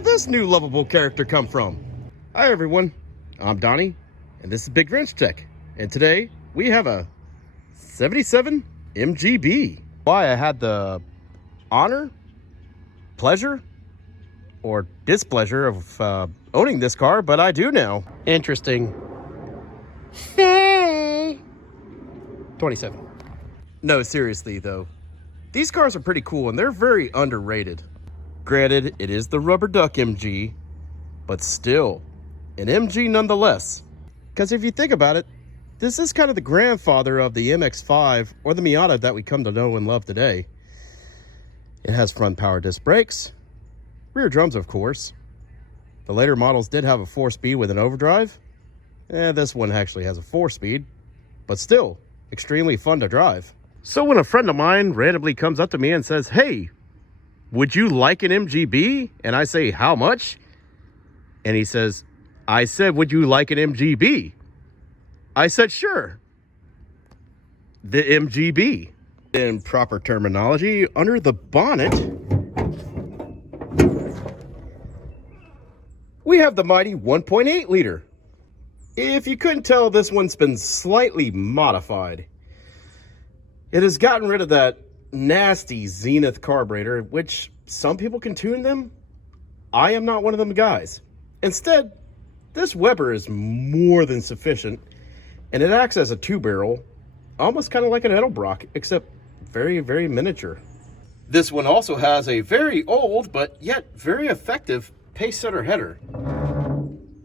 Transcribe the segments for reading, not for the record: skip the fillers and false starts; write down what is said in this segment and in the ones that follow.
did this new lovable character come from? Hi everyone, I'm Donnie, and this is Big Wrench Tech. And today, we have a 77 MGB. Why I had the honor, pleasure, or displeasure of owning this car, but I do now. Interesting. Hey! 27. No, seriously though. These cars are pretty cool and they're very underrated. Granted, it is the rubber duck MG, but still, an MG nonetheless. Because if you think about it, this is kind of the grandfather of the MX-5 or the Miata that we come to know and love today. It has front power disc brakes, rear drums of course. The later models did have a 4-speed with an overdrive. This one actually has a 4-speed, but still extremely fun to drive. So when a friend of mine randomly comes up to me and says, "Hey, would you like an MGB?" And I say, "How much?" And he says, "I said, would you like an MGB?" I said, "Sure." The MGB. In proper terminology, under the bonnet, we have the mighty 1.8 liter. If you couldn't tell, this one's been slightly modified. It has gotten rid of that nasty Zenith carburetor, which some people can tune them. I am not one of them guys. Instead, this Weber is more than sufficient, and it acts as a 2-barrel, almost kind of like an Edelbrock, except very, very miniature. This one also has a very old, but yet very effective pace setter header.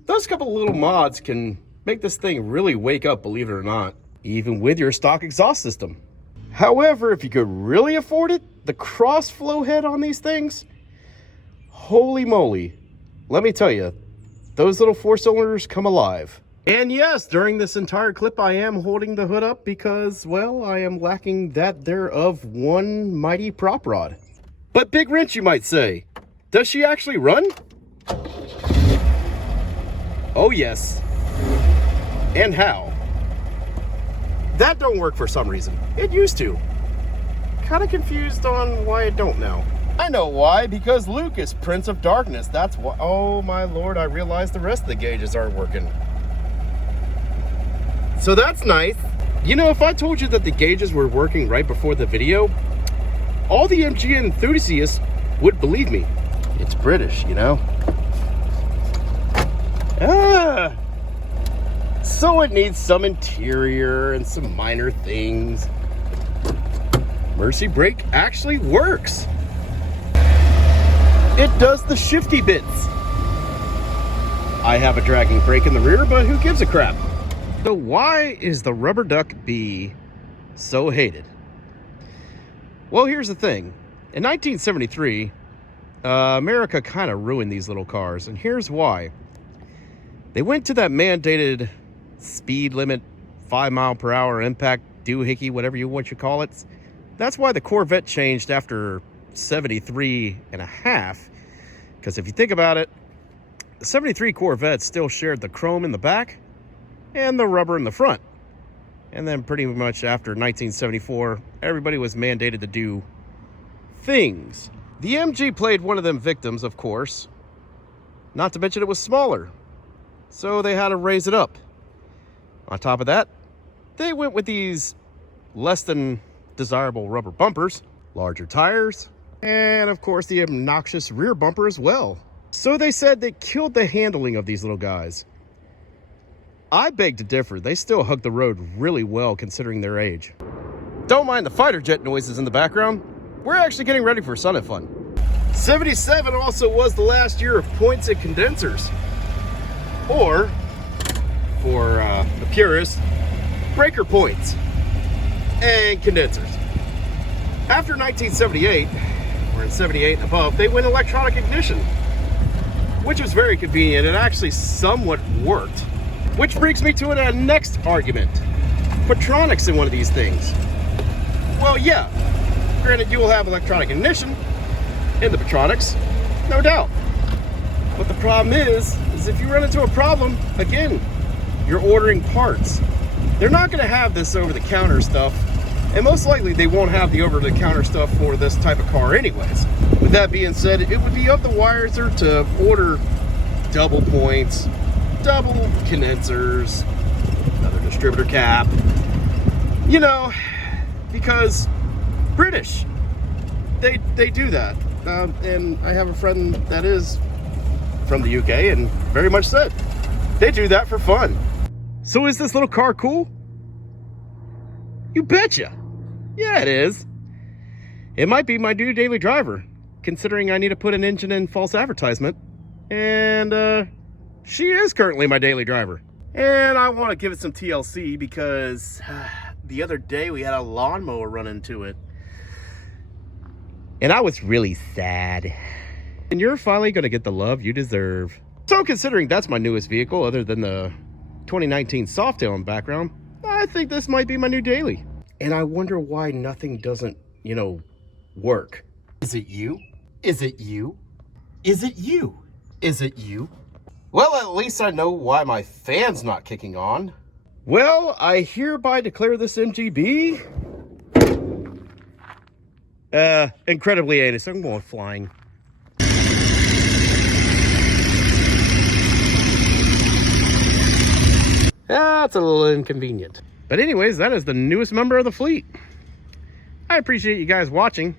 Those couple little mods can make this thing really wake up, believe it or not, even with your stock exhaust system. However, if you could really afford it, the cross flow head on these things, holy moly, let me tell you, those little 4-cylinders come alive. And yes, during this entire clip, I am holding the hood up because, well, I am lacking that thereof one mighty prop rod. But Big Wrench, you might say, does she actually run? Oh yes. And how? That don't work for some reason. It used to. Kind of confused on why it don't now. I know why, because Luke is Prince of Darkness. That's why. Oh my lord, I realized the rest of the gauges aren't working. So that's nice. You know, if I told you that the gauges were working right before the video, all the MG enthusiasts would believe me. It's British, you know? So it needs some interior and some minor things. Mercy brake actually works. It does the shifty bits. I have a dragging brake in the rear, but who gives a crap? So why is the Rubber Duck B so hated? Well, here's the thing. In 1973, America kind of ruined these little cars, and here's why. They went to that mandated speed limit, 5-mile-per-hour impact doohickey, whatever you call it. That's why the Corvette changed after 73 and a half. Because if you think about it, the 73 Corvette still shared the chrome in the back and the rubber in the front. And then pretty much after 1974, everybody was mandated to do things. The MG played one of them victims, of course. Not to mention it was smaller. So they had to raise it up. On top of that, they went with these less than desirable rubber bumpers, larger tires, and of course the obnoxious rear bumper as well. So they said they killed the handling of these little guys. I beg to differ. They still hug the road really well considering their age. Don't mind the fighter jet noises in the background. We're actually getting ready for Sun and Fun. 77 also was the last year of points and condensers. Or, for the purists, breaker points and condensers. After 1978, or in 78 and above, they went electronic ignition, which was very convenient and actually somewhat worked. Which brings me to a next argument. Patronics in one of these things. Well, yeah, granted you will have electronic ignition in the Patronics, no doubt. But the problem is if you run into a problem, again, you're ordering parts. They're not gonna have this over-the-counter stuff And most likely they won't have the over-the-counter stuff for this type of car anyways. With that being said, it would be up the wiser to order double points, double condensers, another distributor cap, you know, because British, they do that. And I have a friend that is from the UK and very much said they do that for fun. So is this little car cool? You betcha. Yeah, it is. It might be my new daily driver, considering I need to put an engine in false advertisement. And she is currently my daily driver. And I want to give it some TLC because the other day we had a lawnmower run into it. And I was really sad. And you're finally going to get the love you deserve. So considering that's my newest vehicle, other than the 2019 Softail in the background, I think this might be my new daily. And I wonder why nothing doesn't, you know, work. Is it you? Is it you? Is it you? Is it you? Well, at least I know why my fan's not kicking on. Well, I hereby declare this MGB incredibly anus. I'm going flying. That's a little inconvenient. But anyways, that is the newest member of the fleet. I appreciate you guys watching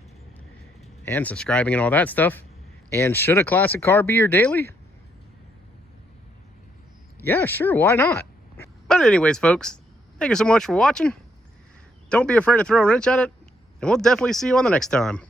and subscribing and all that stuff. And should a classic car be your daily? Yeah, sure, why not? But anyways, folks, thank you so much for watching. Don't be afraid to throw a wrench at it, and we'll definitely see you on the next time.